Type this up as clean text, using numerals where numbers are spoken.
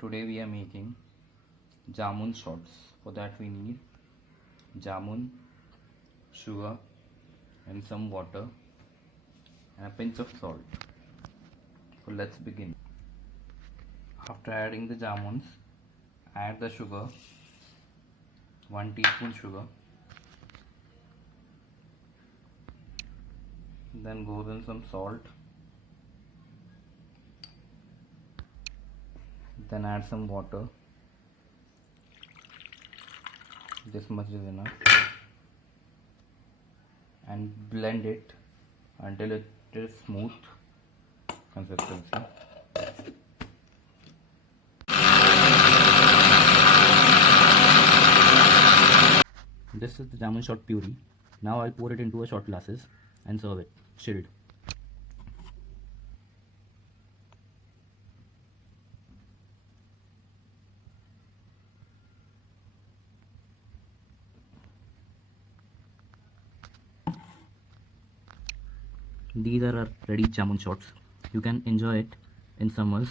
Today we are making Jamun Shots. For that we need jamun, sugar and some water and a pinch of salt. So let's begin. After adding the jamuns, add the sugar, 1 teaspoon sugar. Then goes in some salt. Then add some water. This much is enough. And blend it until it is smooth consistency. This is the jamun shot puree. Now I'll pour it into a shot glasses and serve it chilled. These are our ready jamun shots. You can enjoy it in summers